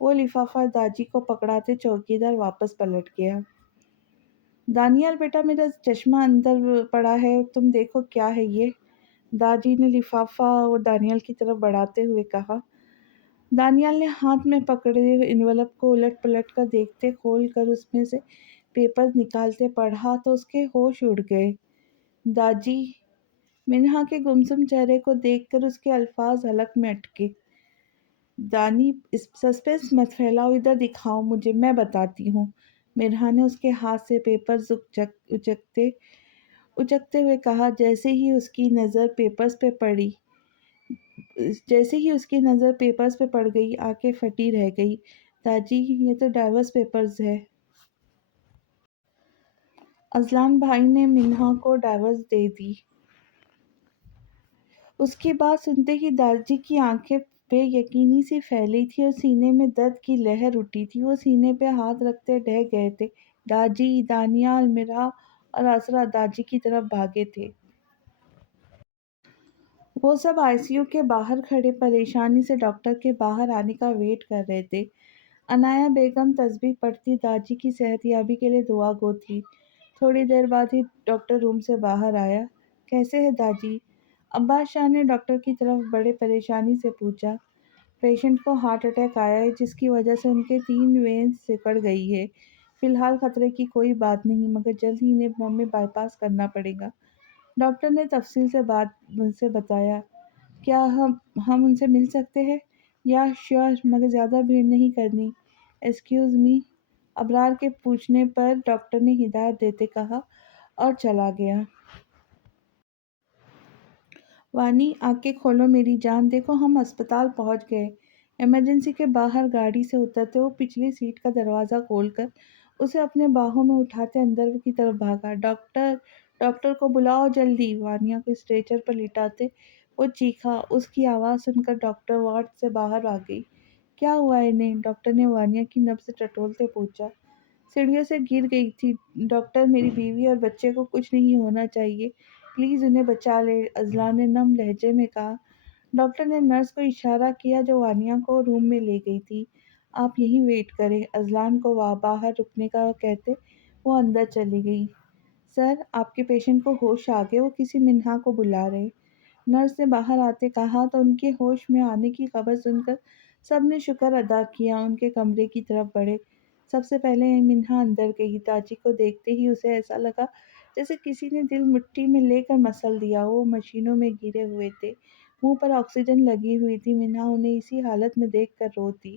وہ لفافہ داجی کو پکڑاتے چوکیدار واپس پلٹ گیا۔ دانیال بیٹا، میرا چشمہ اندر پڑا ہے، تم دیکھو کیا ہے یہ۔ داجی نے لفافہ وہ دانیال کی طرف بڑھاتے ہوئے کہا۔ دانیال نے ہاتھ میں پکڑے انویلپ کو الٹ پلٹ کر دیکھتے، کھول کر اس میں سے پیپرز نکالتے پڑھا تو اس کے ہوش اڑ گئے۔ داجی، منہا کے گمسم چہرے کو دیکھ کر اس کے الفاظ حلق میں اٹکے۔ دانی، سسپنس مت پھیلاؤ، ادھر دکھاؤ مجھے، میں بتاتی ہوں۔ منہا نے اس کے ہاتھ سے پیپرز اچکتے ہوئے کہا۔ جیسے ہی اس کی نظر پیپرز پہ پڑ گئی، آنکھیں پھٹی رہ گئی۔ داجی، یہ تو ڈائیورس پیپرز ہے۔ اذلان بھائی نے منہا کو ڈائیورس دے دی۔ اس کی بات سنتے ہی داجی کی آنکھیں بے یقینی سی پھیلی تھی اور سینے میں درد کی لہر اٹھی تھی۔ وہ سینے پہ ہاتھ رکھتے ڈہ گئے تھے۔ داجی، دانیال، مرحا اور اسرا داجی کی طرف بھاگے تھے۔ وہ سب آئی سی یو کے باہر کھڑے پریشانی سے ڈاکٹر کے باہر آنے کا ویٹ کر رہے تھے۔ عنایہ بیگم تسبیح پڑھتی داجی کی صحت یابی کے لیے دعا گو تھی۔ تھوڑی دیر بعد ہی ڈاکٹر روم سے باہر آیا۔ کیسے ہے داجی؟ عباس شاہ نے ڈاکٹر کی طرف بڑے پریشانی سے پوچھا۔ پیشنٹ کو ہارٹ اٹیک آیا ہے، جس کی وجہ سے ان کے 3 وینز سکڑ گئی ہے۔ فی الحال خطرے کی کوئی بات نہیں، مگر جلد ہی انہیں بومبے بائی پاس کرنا پڑے گا۔ ڈاکٹر نے تفصیل سے بتایا۔ کیا ہم ان سے مل سکتے ہیں؟ یا شیور، مگر زیادہ بھیڑ نہیں کرنی۔ ایکسکیوز می، ابرار کے پوچھنے پر ڈاکٹر نے ہدایت دیتے کہا اور چلا گیا۔ وانی، آنکھیں کھولو میری جان، دیکھو ہم اسپتال پہنچ گئے۔ ایمرجنسی کے باہر گاڑی سے اترتے وہ پچھلی سیٹ کا دروازہ کھول کر اسے اپنے باہوں میں اٹھاتے اندر کی طرف بھاگا۔ ڈاکٹر کو بلاؤ جلدی، وانیہ کو اسٹریچر پر لٹاتے وہ چیخا۔ اس کی آواز سن کر ڈاکٹر وارڈ سے باہر آ گئی۔ کیا ہوا انہیں؟ ڈاکٹر نے وانیہ کی نبض ٹٹولتے پوچھا۔ سیڑھیوں سے گر گئی تھی ڈاکٹر، میری بیوی اور بچے کو کچھ نہیں ہونا چاہیے، پلیز انہیں بچا لیں، اذلان نے نم لہجے میں کہا۔ ڈاکٹر نے نرس کو اشارہ کیا جو وانیہ کو روم میں لے گئی تھی۔ آپ یہیں ویٹ کریں، اذلان کو باہر رکنے کا کہتے وہ اندر چلی گئی۔ سر، آپ کے پیشنٹ کو ہوش آ گئے، وہ کسی منہا کو بلا رہے، نرس نے باہر آتے کہا تو ان کے ہوش میں آنے کی خبر سن کر سب نے شکر ادا کیا، ان کے کمرے کی طرف بڑھے۔ سب سے پہلے منہا اندر گئی۔ داجی کو دیکھتے ہی اسے ایسا لگا جیسے کسی نے دل مٹھی میں لے کر مسل دیا ہو۔ وہ مشینوں میں گرے ہوئے تھے، منہ پر آکسیجن لگی ہوئی تھی۔ منہا انہیں اسی حالت میں دیکھ کر رو دی۔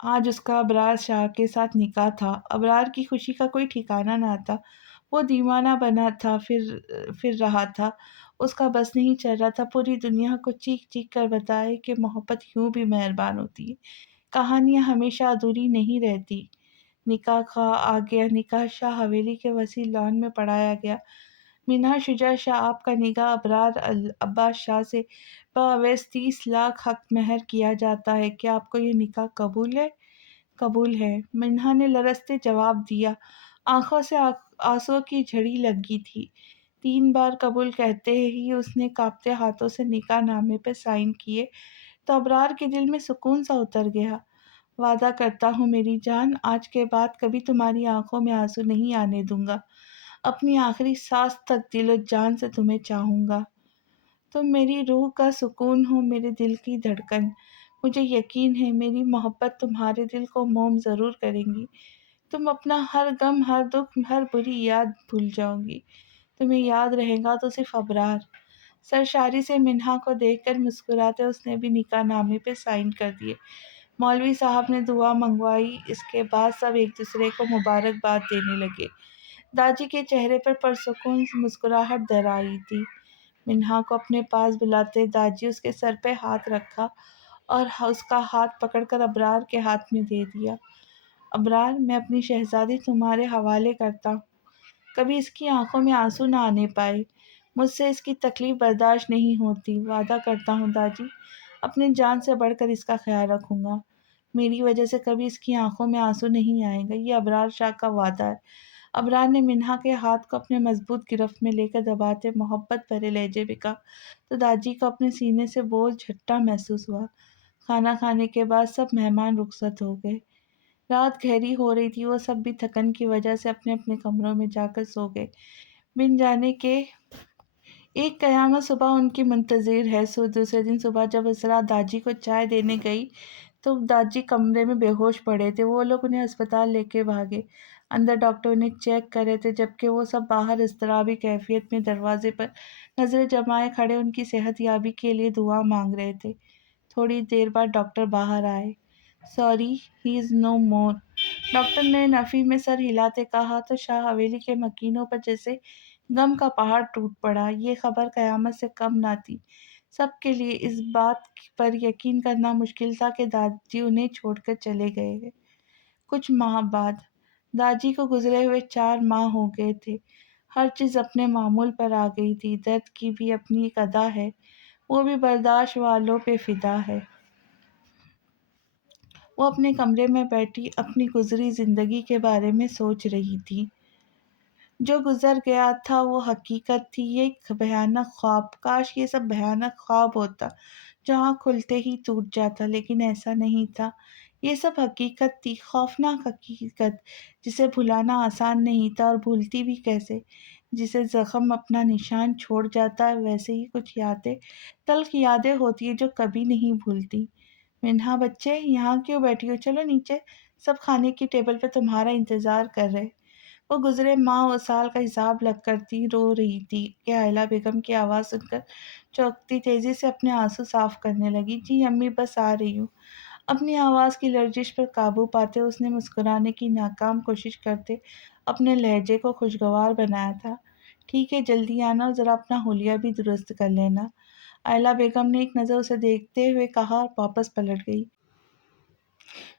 آج اس کا ابرار شاہ کے ساتھ نکاح تھا۔ ابرار کی خوشی کا کوئی ٹھکانہ نہ تھا۔ وہ دیوانہ بنا تھا، پھر رہا تھا۔ اس کا بس نہیں چل رہا تھا پوری دنیا کو چیخ چیخ کر بتائے کہ محبت یوں بھی مہربان ہوتی ہے، کہانیاں ہمیشہ ادھوری نہیں رہتی۔ نکاح کا آ گیا۔ نکاح شاہ حویلی کے وسیع لان میں پڑھایا گیا۔ منہا شجاع شاہ آپ کا نکاح ابرار عباس شاہ سے بعوض 30 لاکھ حق مہر کیا جاتا ہے۔ کیا آپ کو یہ نکاح قبول ہے؟ قبول ہے، منہا نے لرزتے جواب دیا۔ آنکھوں سے آنسوں کی جھڑی لگی تھی۔ 3 بار قبول کہتے ہی اس نے کانپتے ہاتھوں سے نکاح نامے پہ سائن کیے تو ابرار کے دل میں سکون سا اتر گیا۔ وعدہ کرتا ہوں میری جان، آج کے بعد کبھی تمہاری آنکھوں میں آنسو نہیں آنے دوں گا۔ اپنی آخری سانس تک دل و جان سے تمہیں چاہوں گا۔ تم میری روح کا سکون ہو، میرے دل کی دھڑکن۔ مجھے یقین ہے میری محبت تمہارے دل کو موم ضرور کرے گی۔ تم اپنا ہر غم، ہر دکھ، ہر بری یاد بھول جاؤ گی۔ تمہیں یاد رہے گا تو صرف ابرار۔ سرشاری سے منہا کو دیکھ کر مسکراتے اس نے بھی نکاح نامے پہ سائن کر دیے۔ مولوی صاحب نے دعا منگوائی۔ اس کے بعد سب ایک دوسرے کو مبارکباد دینے لگے۔ داجی کے چہرے پر پرسکون مسکراہٹ در آئی تھی۔ منہا کو اپنے پاس بلاتے داجی اس کے سر پہ ہاتھ رکھا اور اس کا ہاتھ پکڑ کر ابرار کے ہاتھ میں دے دیا۔ ابرار، میں اپنی شہزادی تمہارے حوالے کرتا ہوں۔ کبھی اس کی آنکھوں میں آنسو نہ آنے پائے۔ مجھ سے اس کی تکلیف برداشت نہیں ہوتی۔ وعدہ کرتا ہوں داجی، اپنے جان سے بڑھ کر اس کا خیال رکھوں گا۔ میری وجہ سے کبھی اس کی آنکھوں میں آنسو نہیں آئے گا، یہ ابرار شاہ کا وعدہ ہے۔ ابرار نے منہا کے ہاتھ کو اپنے مضبوط گرفت میں لے کر دباتے محبت بھرے لہجے میں کہا تو داجی کو اپنے سینے سے بوجھ جھٹا محسوس ہوا۔ کھانا کھانے کے بعد سب مہمان رخصت ہو گئے۔ رات گہری ہو رہی تھی۔ وہ سب بھی تھکن کی وجہ سے اپنے اپنے کمروں میں جا کر سو گئے۔ بن جانے کے ایک قیامت صبح ان کی منتظر ہے۔ دوسرے دن صبح جب اسرا داجی کو چائے دینے گئی تو داجی کمرے میں بے ہوش پڑے تھے۔ وہ لوگ انہیں اسپتال لے کے بھاگے۔ اندر ڈاکٹر انہیں چیک کر رہے تھے جبکہ وہ سب باہر اضطرابی کیفیت میں دروازے پر نظریں جمائے کھڑے ان کی صحت یابی کے لیے دعا مانگ رہے تھے۔ تھوڑی دیر بعد ڈاکٹر باہر آئے۔ سوری، ہی از نو مور، ڈاکٹر نے نفی میں سر ہلاتے کہا تو شاہ حویلی کے مکینوں پر جیسے غم کا پہاڑ ٹوٹ پڑا۔ یہ خبر قیامت سے کم نہ تھی۔ سب کے لیے اس بات پر یقین کرنا مشکل تھا کہ داجی انہیں چھوڑ کر چلے گئے ہیں۔ کچھ ماہ بعد داجی کو گزرے ہوئے 4 ماہ ہو گئے تھے۔ ہر چیز اپنے معمول پر آ گئی تھی۔ درد کی بھی اپنی ایک ادا ہے، وہ بھی برداشت والوں پہ فدا ہے۔ وہ اپنے کمرے میں بیٹھی اپنی گزری زندگی کے بارے میں سوچ رہی تھی۔ جو گزر گیا تھا وہ حقیقت تھی، یہ ایک بھیانک خواب۔ کاش یہ سب بھیانک خواب ہوتا جو آنکھ کھلتے ہی ٹوٹ جاتا، لیکن ایسا نہیں تھا۔ یہ سب حقیقت تھی، خوفناک حقیقت جسے بھلانا آسان نہیں تھا، اور بھولتی بھی کیسے؟ جسے زخم اپنا نشان چھوڑ جاتا ہے ویسے ہی کچھ یادیں، تلخ یادیں ہوتی ہیں جو کبھی نہیں بھولتی۔ منہا بچے، یہاں کیوں بیٹھی ہو؟ چلو نیچے، سب کھانے کی ٹیبل پہ تمہارا انتظار کر رہے۔ وہ گزرے ماہ و سال کا حساب لگ کرتی رو رہی تھی کہ آئلہ بیگم کی آواز سن کر چونکتی تیزی سے اپنے آنسو صاف کرنے لگی۔ جی امی، بس آ رہی ہوں۔ اپنی آواز کی لرزش پر قابو پاتے اس نے مسکرانے کی ناکام کوشش کرتے اپنے لہجے کو خوشگوار بنایا تھا۔ ٹھیک ہے، جلدی آنا اور ذرا اپنا حلیہ بھی درست کر لینا۔ آئلہ بیگم نے ایک نظر اسے دیکھتے ہوئے کہا اور واپس پلٹ گئی۔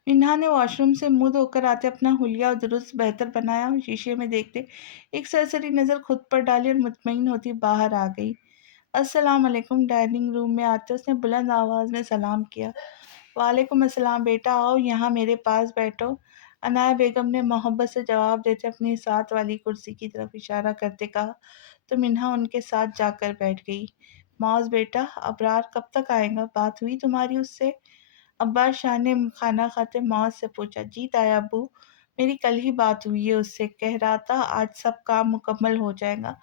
منہا نے واش روم سے منہ دھو کر آتے اپنا حلیہ اور درست بہتر بنایا اور شیشے میں دیکھتے ایک سرسری نظر خود پر ڈالی اور مطمئن ہوتی باہر آ گئی۔ السلام علیکم۔ ڈائننگ روم میں آتے اس نے بلند آواز میں سلام کیا۔ وعلیکم السلام بیٹا، آؤ یہاں میرے پاس بیٹھو، عنایہ بیگم نے محبت سے جواب دیتے اپنی ساتھ والی کرسی کی طرف اشارہ کرتے کہا تو منہا ان کے ساتھ جا کر بیٹھ گئی۔ معاذ بیٹا، ابرار کب تک آئے گا؟ بات ہوئی تمہاری اس سے؟ عباس شاہ نے کھانا کھاتے معاذ سے پوچھا۔ جی تایا ابو، میری کل ہی بات ہوئی ہے اس سے، کہہ رہا تھا آج سب کام مکمل ہو جائے گا،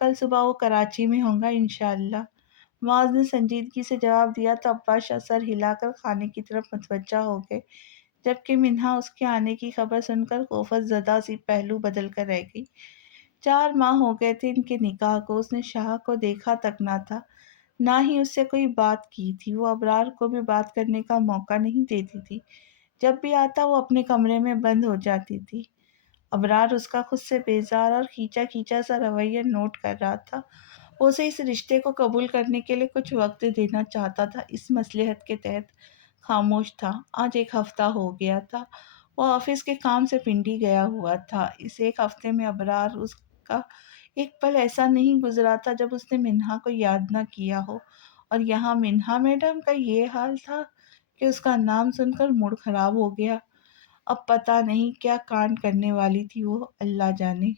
کل صبح وہ کراچی میں ہوں گا انشاءاللہ۔ معاذ نے سنجیدگی سے جواب دیا تو عباس شاہ سر ہلا کر کھانے کی طرف متوجہ ہو گئے، جبکہ منہا اس کے آنے کی خبر سن کر خوفت زدہ سی پہلو بدل کر رہ گئی۔ 4 ماہ ہو گئے تھے ان کے نکاح کو۔ اس نے شاہ کو دیکھا تک نہ تھا، نہ ہی اس سے کوئی بات کی تھی۔ وہ ابرار کو بھی بات کرنے کا موقع نہیں دیتی تھی۔ جب بھی آتا وہ اپنے کمرے میں بند ہو جاتی تھی۔ ابرار اس کا خود سے بیزار اور کھینچا کھینچا سا رویہ نوٹ کر رہا تھا۔ وہ اسے اس رشتے کو قبول کرنے کے لیے کچھ وقت دینا چاہتا تھا، اس مصلحت کے تحت خاموش تھا۔ آج ایک ہفتہ ہو گیا تھا وہ آفس کے کام سے پنڈی گیا ہوا تھا۔ اس ایک ہفتے میں ابرار اس کا ایک پل ایسا نہیں گزرا تھا جب اس نے منہا کو یاد نہ کیا ہو، اور یہاں منہا میڈم کا یہ حال تھا کہ اس کا نام سن کر موڈ خراب ہو گیا۔ اب پتہ نہیں کیا کانڈ کرنے والی تھی وہ، اللہ جانے۔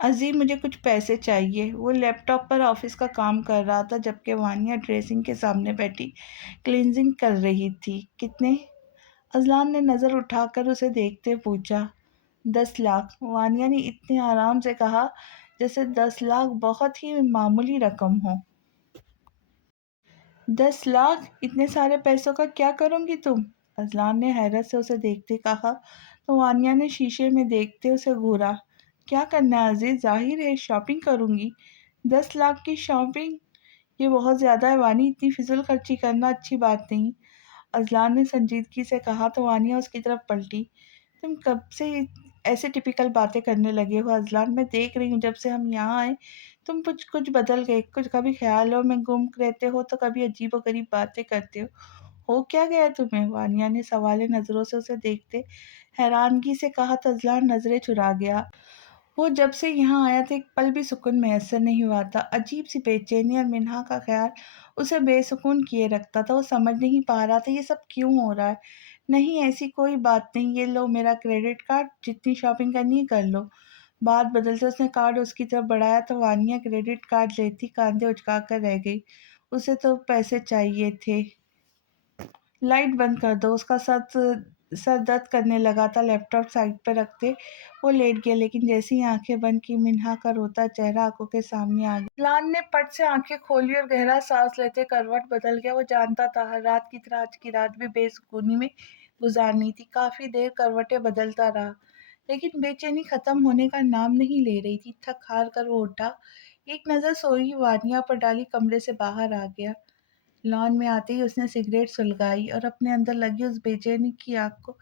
عظیم مجھے کچھ پیسے چاہیے۔ وہ لیپ ٹاپ پر آفس کا کام کر رہا تھا جبکہ وانیا ڈریسنگ کے سامنے بیٹھی کلینزنگ کر رہی تھی۔ کتنے؟ اذلان نے نظر اٹھا کر اسے دیکھتے پوچھا۔ 10 لاکھ، وانیا نے اتنے آرام سے کہا جیسے 10 لاکھ بہت ہی معمولی رقم ہو۔ 10 لاکھ؟ اتنے سارے پیسوں کا کیا کروں گی تم؟ اذلان نے حیرت سے اسے دیکھتے کہا تو وانیا نے شیشے میں دیکھتے اسے گھورا۔ کیا کرنا ہے عزیز؟ ظاہر ہے شاپنگ کروں گی۔ 10 لاکھ کی شاپنگ؟ یہ بہت زیادہ ہے وانی، اتنی فضول خرچی کرنا اچھی بات نہیں۔ اذلان نے سنجیدگی سے کہا تو وانیا اس کی طرف پلٹی۔ تم کب سے ایسے ٹپیکل باتیں کرنے لگے ہو اذلان؟ میں دیکھ رہی ہوں جب سے ہم یہاں آئے تم کچھ بدل گئے، کبھی خیالوں میں گم رہتے ہو تو کبھی عجیب و غریب باتیں کرتے ہو کیا گیا تمہیں؟ وانیا نے سوالے نظروں سے اسے دیکھتے حیرانگی سے کہا تو اذلان نظریں چرا گیا۔ وہ جب سے یہاں آیا تھا ایک پل بھی سکون میسر نہیں ہوا تھا۔ عجیب سی بے چینی اور منہا کا خیال اسے بے سکون کیے رکھتا تھا۔ وہ سمجھ نہیں پا رہا تھا یہ سب کیوں ہو رہا ہے۔ نہیں ایسی کوئی بات نہیں، یہ لو میرا کریڈٹ کارڈ، جتنی شاپنگ کرنی ہے کر لو۔ بات بدلتے اس نے کارڈ اس کی طرف بڑھایا تو وانیا کریڈٹ کارڈ لیتی کاندھے اچکا کر رہ گئی۔ اسے تو پیسے چاہیے تھے۔ لائٹ بند کر دو۔ اس کا سر درد کرنے لگا تھا۔ لیپ ٹاپ سائڈ پہ رکھتے وہ لیٹ گیا، لیکن جیسے ہی آنکھیں بند کی منہا کا روتا چہرہ آنکھوں کے سامنے آ گیا۔ لان نے پٹ سے آنکھیں کھولی اور گہرا سانس لیتے کروٹ بدل گیا۔ وہ جانتا تھا ہر رات کی طرح آج کی رات بھی بے سکونی میں گزارنی تھی۔ کافی دیر کروٹیں بدلتا رہا لیکن بے چینی ختم ہونے کا نام نہیں لے رہی تھی۔ تھک ہار کر وہ اٹھا، ایک نظر سوئی وانیا پر ڈالی، کمرے سے باہر آ گیا۔ لان میں آتے ہی اس نے سگریٹ سلگائی اور اپنے اندر لگی اس بے چینی کی آگ کو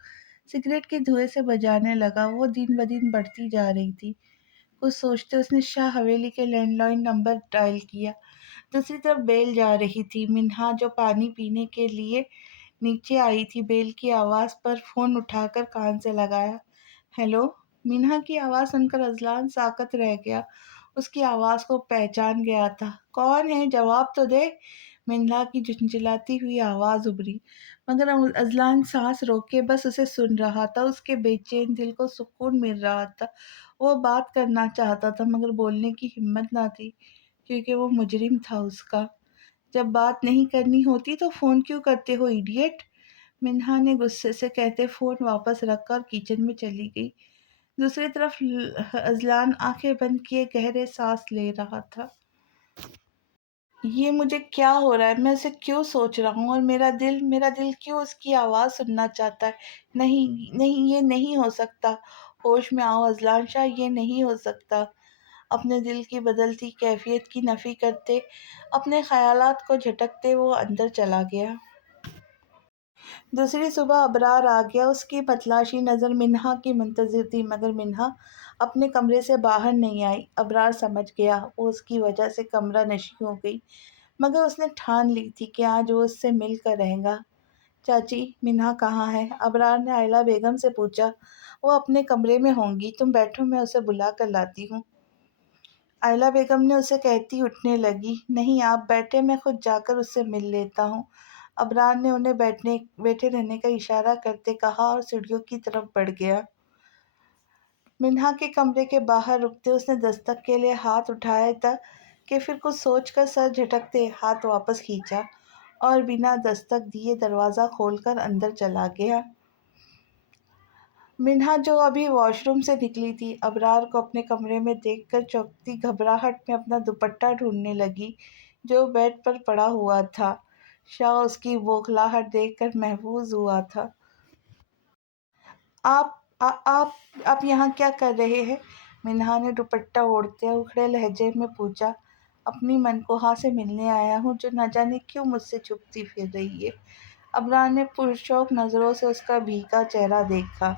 سگریٹ کے دھوئیں سے بجھانے لگا۔ وہ دن بدن بڑھتی جا رہی تھی۔ کچھ سوچتے اس نے شاہ حویلی کے لینڈ لائن نمبر ڈائل کیا۔ دوسری طرف بیل جا رہی تھی، منہا جو پانی پینے کے لیے نیچے آئی تھی۔ بیل کی آواز پر فون اٹھا کر کان سے لگایا۔ ہیلو؟ منہا کی آواز سن کر اذلان ساکت رہ گیا۔ اس کی آواز کو پہچان گیا تھا۔ کون ہے؟ جواب تو دے! منہا کی جھنجھلاتی ہوئی آواز ابھری، مگر اذلان سانس روکے بس اسے سن رہا تھا۔ اس کے بے چین دل کو سکون مل رہا تھا۔ وہ بات کرنا چاہتا تھا مگر بولنے کی ہمت نہ تھی کیونکہ وہ مجرم تھا اس کا۔ جب بات نہیں کرنی ہوتی تو فون کیوں کرتے ہو ایڈیٹ؟ منہا نے غصے سے کہتے فون واپس رکھ کر کچن میں چلی گئی۔ دوسری طرف اذلان آنکھیں بند کیے گہرے سانس لے رہا تھا۔ یہ مجھے کیا ہو رہا ہے؟ میں اسے کیوں سوچ رہا ہوں اور میرا دل کیوں اس کی آواز سننا چاہتا ہے؟ نہیں نہیں، یہ نہیں ہو سکتا۔ ہوش میں آؤ اذلان شاہ، یہ نہیں ہو سکتا۔ اپنے دل کی بدلتی کیفیت کی نفی کرتے، اپنے خیالات کو جھٹکتے وہ اندر چلا گیا۔ دوسری صبح ابرار آ گیا۔ اس کی متلاشی نظر منہا کی منتظر تھی مگر منہا اپنے کمرے سے باہر نہیں آئی۔ ابرار سمجھ گیا وہ اس کی وجہ سے کمرہ نشیں ہو گئی، مگر اس نے ٹھان لی تھی کہ آج وہ اس سے مل کر رہے گا۔ چاچی منہا کہاں ہے؟ ابرار نے آئلہ بیگم سے پوچھا۔ وہ اپنے کمرے میں ہوں گی، تم بیٹھو میں اسے بلا کر لاتی ہوں۔ آئلہ بیگم نے اسے کہتی اٹھنے لگی۔ نہیں آپ بیٹھیں، میں خود جا کر اس سے مل لیتا ہوں۔ ابرار نے انہیں بیٹھے رہنے کا اشارہ کرتے کہا اور سیڑھیوں کی طرف بڑھ گیا۔ منہا کے کمرے کے باہر رکتے اس نے دستک کے لیے ہاتھ اٹھایا تھا کہ پھر کچھ سوچ کر سر جھٹکتے ہاتھ واپس کھینچا اور بنا دستک دیے دروازہ کھول کر اندر چلا گیا۔ منہا جو ابھی واش روم سے نکلی تھی ابرار کو اپنے کمرے میں دیکھ کر چونکتی گھبراہٹ میں اپنا دوپٹہ ڈھونڈنے لگی جو بیڈ پر پڑا ہوا تھا۔ شاہ اس کی بوکھلاہٹ دیکھ کر محظوظ ہوا تھا۔ آپ یہاں کیا کر رہے ہیں؟ منہا نے دوپٹہ اوڑھتے اکھڑے لہجے میں پوچھا۔ اپنی منکوہا سے ملنے آیا ہوں جو نہ جانے کیوں مجھ سے چھپتی پھر رہی ہے۔ ابرار نے پرشوق نظروں سے اس کا بھیگا چہرہ دیکھا۔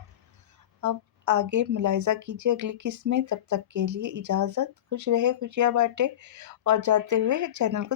اب آگے ملاحظہ کیجیے اگلی قسط میں، تب تک کے لیے اجازت، خوش رہے، خوشیاں بانٹے اور جاتے ہوئے چینل کو